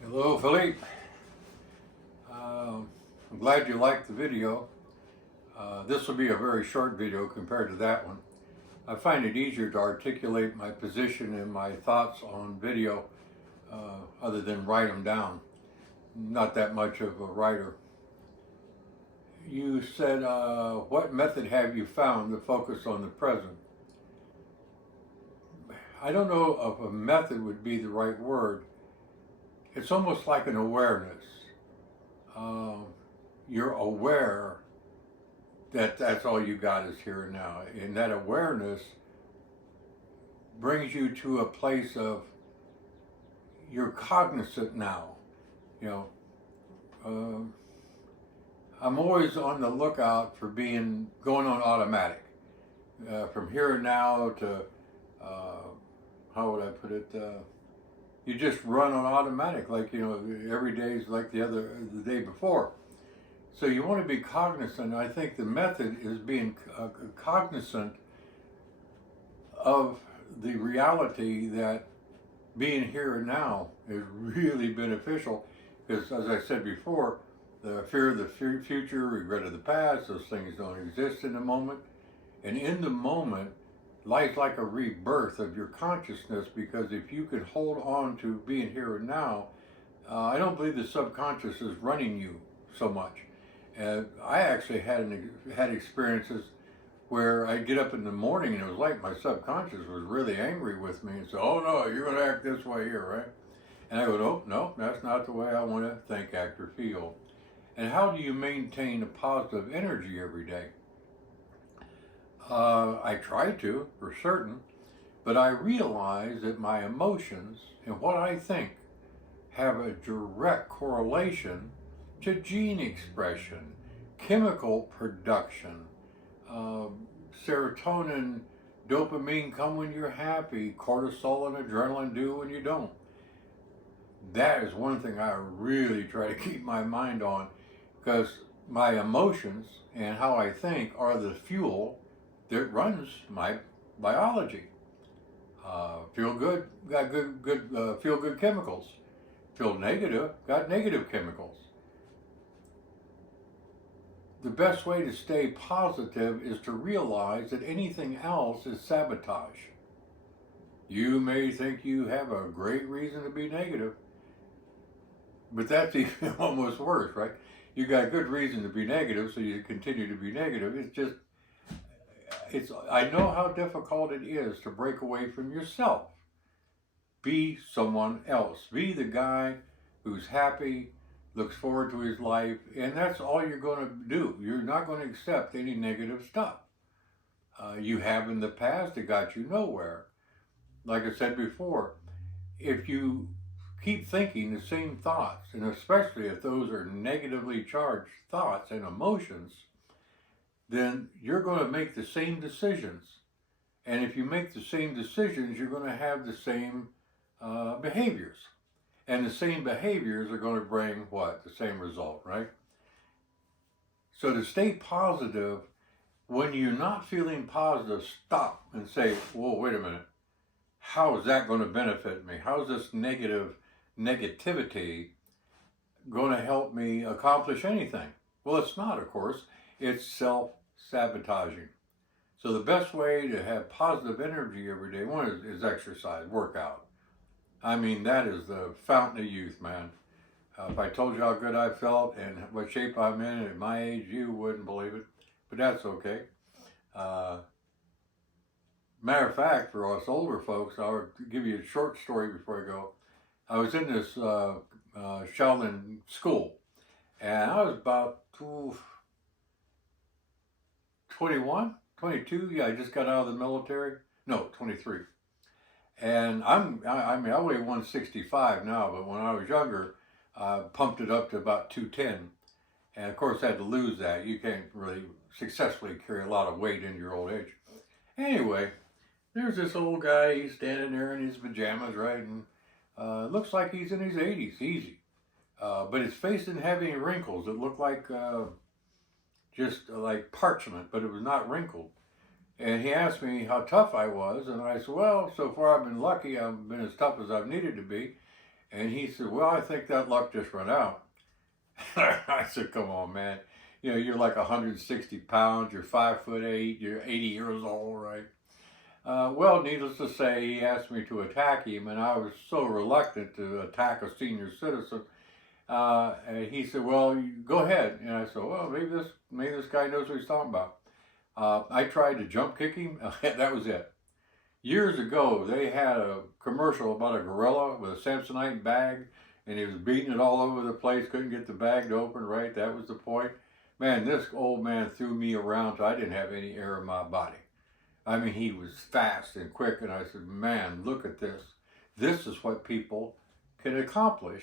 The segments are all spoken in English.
Hello, Philippe. I'm glad you liked the video. This will be a very short video compared to that one. I find it easier to articulate my position and my thoughts on video other than write them down. Not that much of a writer. You said, what method have you found to focus on the present? I don't know if a method would be the right word. It's almost like an awareness. You're aware that that's all you got is here and now. And that awareness brings you to a place of you're cognizant now. You know, I'm always on the lookout for going on automatic. From here and now to, how would I put it? You just run on automatic, like, every day is like the day before. So you want to be cognizant. I think the method is being cognizant of the reality that being here and now is really beneficial. Because as I said before, the fear of the future, regret of the past, those things don't exist in the moment. And in the moment, life's like a rebirth of your consciousness, because if you can hold on to being here and now, I don't believe the subconscious is running you so much. And I actually had experiences where I'd get up in the morning and it was like my subconscious was really angry with me and said, oh no, you're going to act this way here, right? And I go, oh, no, that's not the way I want to think, act, or feel. And how do you maintain a positive energy every day? I try to, for certain, but I realize that my emotions and what I think have a direct correlation to gene expression, chemical production, serotonin, dopamine come when you're happy, cortisol and adrenaline do when you don't. That is one thing I really try to keep my mind on, because my emotions and how I think are the fuel that runs my biology. Feel good, got good feel good chemicals. Feel negative, got negative chemicals. The best way to stay positive is to realize that anything else is sabotage. You may think you have a great reason to be negative, but that's even almost worse, right? You got good reason to be negative, so you continue to be negative. I know how difficult it is to break away from yourself. Be someone else. Be the guy who's happy, looks forward to his life, and that's all you're going to do. You're not going to accept any negative stuff. You have in the past, it got you nowhere. Like I said before, if you keep thinking the same thoughts, and especially if those are negatively charged thoughts and emotions, then you're going to make the same decisions. And if you make the same decisions, you're going to have the same behaviors. And the same behaviors are going to bring what? The same result, right? So to stay positive, when you're not feeling positive, stop and say, whoa, wait a minute. How is that going to benefit me? How is this negativity going to help me accomplish anything? Well, it's not, of course. It's self-sabotaging. So the best way to have positive energy every day, one is exercise, workout. I mean, that is the fountain of youth, man. If I told you how good I felt and what shape I'm in at my age, you wouldn't believe it. But that's okay. Matter of fact, for us older folks, I'll give you a short story before I go. I was in this Shaolin school, and I was about 21, 22. Yeah, I just got out of the military. No, 23. And I weigh 165 now, but when I was younger, I pumped it up to about 210. And of course, I had to lose that. You can't really successfully carry a lot of weight in your old age. Anyway, there's this old guy, he's standing there in his pajamas, right? And looks like he's in his 80s, easy. But his face didn't have any wrinkles. It looked like just like parchment, but it was not wrinkled. And he asked me how tough I was, and I said, well, so far I've been lucky. I've been as tough as I've needed to be. And he said, well, I think that luck just ran out. I said, come on, man. You know, you're like 160 pounds, you're 5'8", you're 80 years old, right? Well, needless to say, he asked me to attack him, and I was so reluctant to attack a senior citizen. And he said, well, you go ahead. And I said, well, maybe this guy knows what he's talking about. I tried to jump kick him. That was it. Years ago, they had a commercial about a gorilla with a Samsonite bag, and he was beating it all over the place, couldn't get the bag to open right. That was the point. Man, this old man threw me around so I didn't have any air in my body. I mean, he was fast and quick, and I said, man, look at this. This is what people can accomplish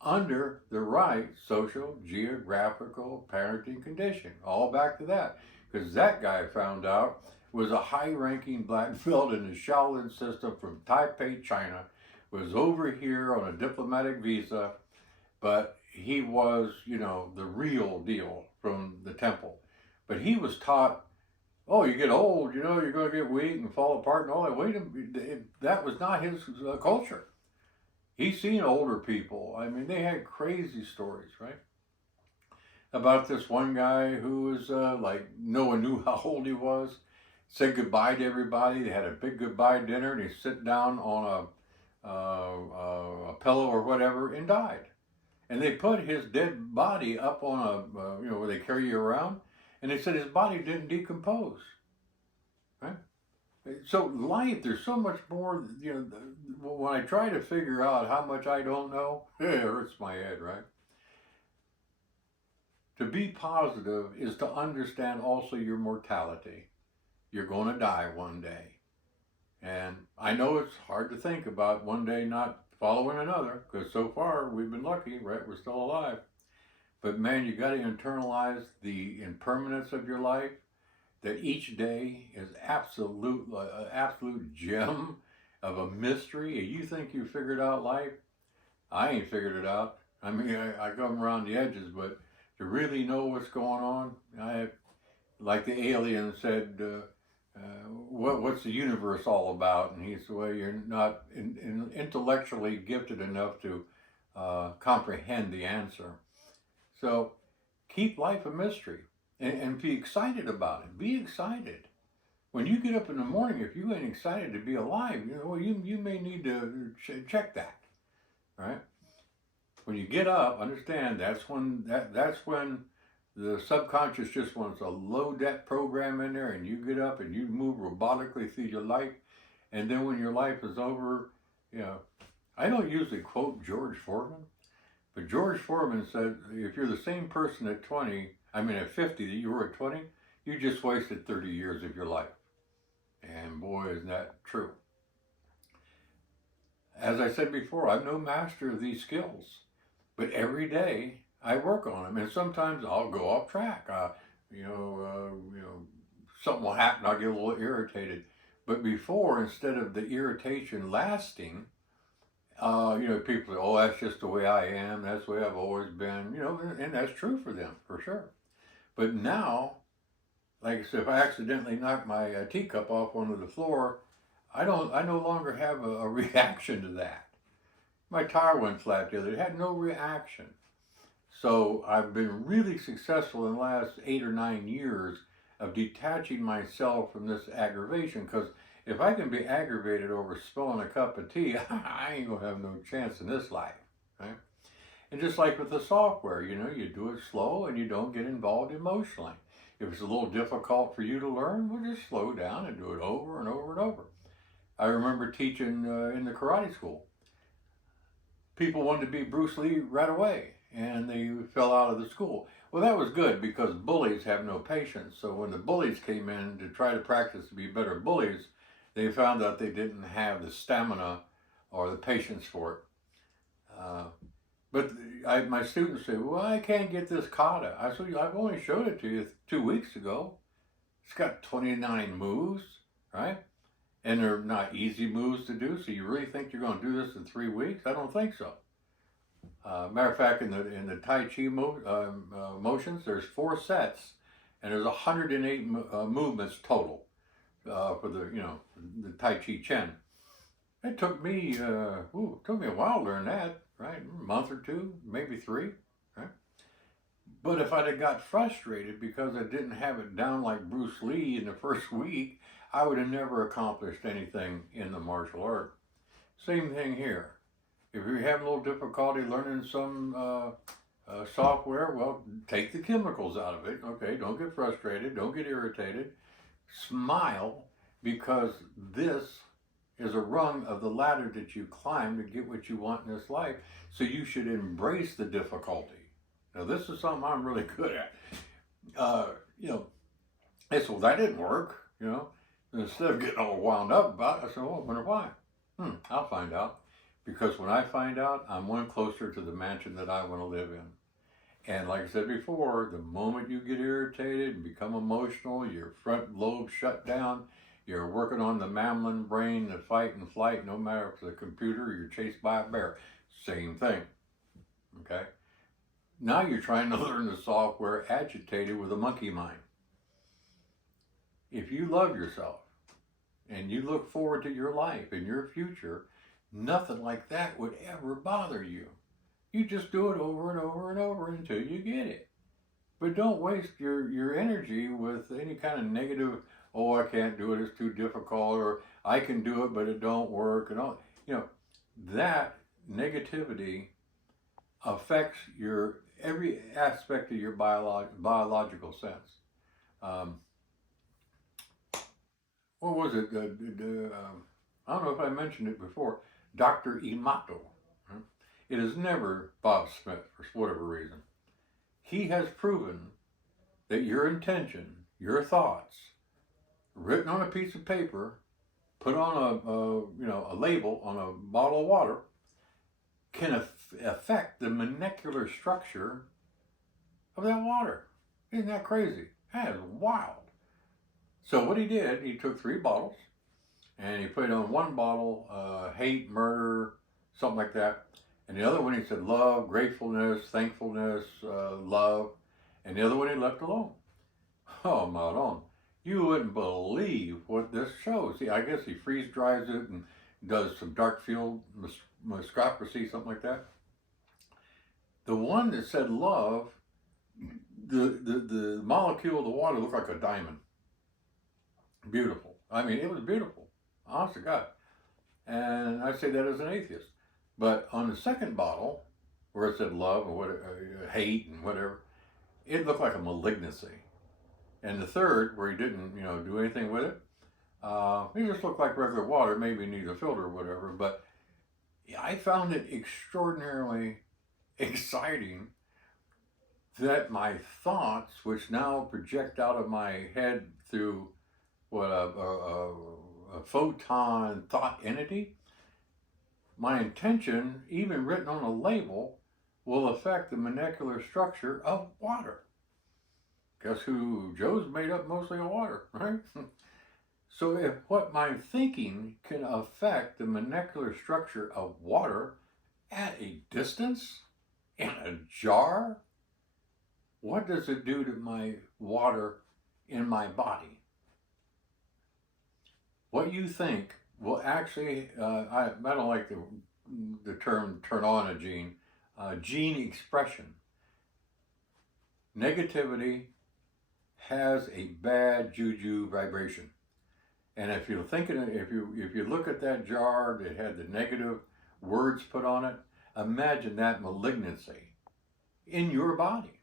under the right social, geographical, parenting condition. All back to that. Because that guy found out was a high-ranking black belt in the Shaolin system from Taipei, China, was over here on a diplomatic visa, but he was, you know, the real deal from the temple. But he was taught, oh, you get old, you know, you're going to get weak and fall apart and all that. Wait a minute, that was not his culture. He's seen older people. I mean, they had crazy stories, right? About this one guy who was like, no one knew how old he was. Said goodbye to everybody. They had a big goodbye dinner, and he sit down on a pillow or whatever and died. And they put his dead body up on a, where they carry you around, and they said his body didn't decompose. Right? So life, there's so much more. You know, when I try to figure out how much I don't know, it hurts my head. Right? To be positive is to understand also your mortality. You're going to die one day. And I know it's hard to think about one day not following another, because so far we've been lucky, right? We're still alive. But man, you got to internalize the impermanence of your life, that each day is absolute gem of a mystery. You think you figured out life? I ain't figured it out. I mean, I come around the edges, but to really know what's going on, like the alien said, what's the universe all about? And he said, well, you're not intellectually gifted enough to comprehend the answer. So keep life a mystery and be excited about it. Be excited. When you get up in the morning, if you ain't excited to be alive, you may need to check that, right? When you get up, understand that's when the subconscious just wants to load that program in there, and you get up and you move robotically through your life. And then when your life is over, I don't usually quote George Foreman, but George Foreman said, if you're the same person at 50 that you were at 20, you just wasted 30 years of your life. And boy, isn't that true. As I said before, I'm no master of these skills, but every day I work on them, and sometimes I'll go off track. Something will happen. I'll get a little irritated. But before, instead of the irritation lasting, people say, "Oh, that's just the way I am. That's the way I've always been." And that's true for them for sure. But now, like I said, if I accidentally knock my teacup off onto the floor, I no longer have a reaction to that. My tire went flat the other day. It had no reaction. So I've been really successful in the last 8 or 9 years of detaching myself from this aggravation, because if I can be aggravated over spilling a cup of tea, I ain't gonna have no chance in this life, right? And just like with the software, you do it slow and you don't get involved emotionally. If it's a little difficult for you to learn, well, just slow down and do it over and over and over. I remember teaching in the karate school. People wanted to be Bruce Lee right away, and they fell out of the school. Well, that was good, because bullies have no patience. So when the bullies came in to try to practice to be better bullies, they found out they didn't have the stamina or the patience for it. But my students say, well, I can't get this kata. I said, I've only showed it to you 2 weeks ago. It's got 29 moves, right? And they're not easy moves to do. So you really think you're going to do this in 3 weeks? I don't think so. Matter of fact, in the Tai Chi motions, there's 4 sets, and there's 108 movements total. for the, the Tai Chi Chen. It took me, it took me a while to learn that, right? A month or two, maybe three, right? But if I'd have got frustrated because I didn't have it down like Bruce Lee in the first week, I would have never accomplished anything in the martial art. Same thing here. If you're having a little difficulty learning some software, well, take the chemicals out of it. Okay, don't get frustrated, don't get irritated. Smile, because this is a rung of the ladder that you climb to get what you want in this life. So you should embrace the difficulty. Now, this is something I'm really good at. Uh, you know, I said, well, that didn't work, And instead of getting all wound up about it, I said, well, I wonder why. I'll find out. Because when I find out, I'm one closer to the mansion that I want to live in. And like I said before, the moment you get irritated and become emotional, your front lobe shut down, you're working on the mammalian brain, the fight and flight, no matter if it's a computer or you're chased by a bear. Same thing. Okay? Now you're trying to learn the software agitated with a monkey mind. If you love yourself and you look forward to your life and your future, nothing like that would ever bother you. You just do it over and over and over until you get it. But don't waste your energy with any kind of negative, oh, I can't do it, it's too difficult, or I can do it, but it don't work, and all. That negativity affects your every aspect of your biological sense. Um, what was it? I don't know if I mentioned it before. Dr. Imato. It is never Bob Smith for whatever reason. He has proven that your intention, your thoughts, written on a piece of paper, put on a label on a bottle of water, can affect the molecular structure of that water. Isn't that crazy? That is wild. So what he did, he took 3 bottles, and he put on one bottle, hate, murder, something like that. And the other one he said love, gratefulness, thankfulness, love. And the other one he left alone. Oh, Maron, you wouldn't believe what this shows. See, I guess he freeze dries it and does some dark field microscopy, something like that. The one that said love, the molecule of the water looked like a diamond. Beautiful. I mean, it was beautiful. Honest to God. And I say that as an atheist. But on the second bottle, where it said love or hate and whatever, it looked like a malignancy. And the third, where he didn't, do anything with it, it just looked like regular water. Maybe needs a filter or whatever. But I found it extraordinarily exciting that my thoughts, which now project out of my head through a photon thought entity, my intention, even written on a label, will affect the molecular structure of water. Guess who? Joe's made up mostly of water, right? So if what my thinking can affect the molecular structure of water at a distance, in a jar, what does it do to my water in my body? What you think will actually, I don't like the term turn on a gene, gene expression. Negativity has a bad juju vibration. And if you're thinking, if you look at that jar that had the negative words put on it, imagine that malignancy in your body.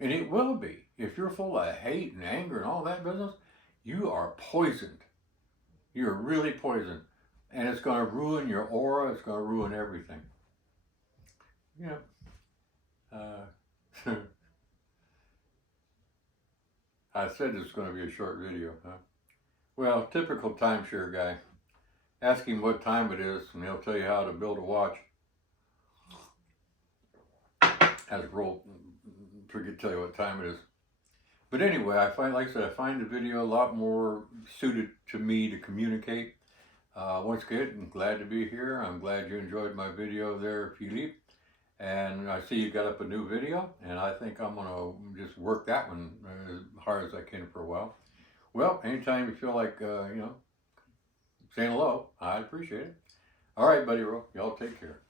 And it will be. If you're full of hate and anger and all that business, you are poisoned. You're really poisoned. And it's going to ruin your aura. It's going to ruin everything. I said it's going to be a short video, huh? Well, typical timeshare guy. Ask him what time it is, and he'll tell you how to build a watch. Has a roll, forget to tell you what time it is. But anyway, I find the video a lot more suited to me to communicate. Once again, I'm glad to be here. I'm glad you enjoyed my video there, Philippe. And I see you got up a new video, and I think I'm going to just work that one as hard as I can for a while. Well, anytime you feel like, saying hello, I'd appreciate it. All right, buddy, y'all take care.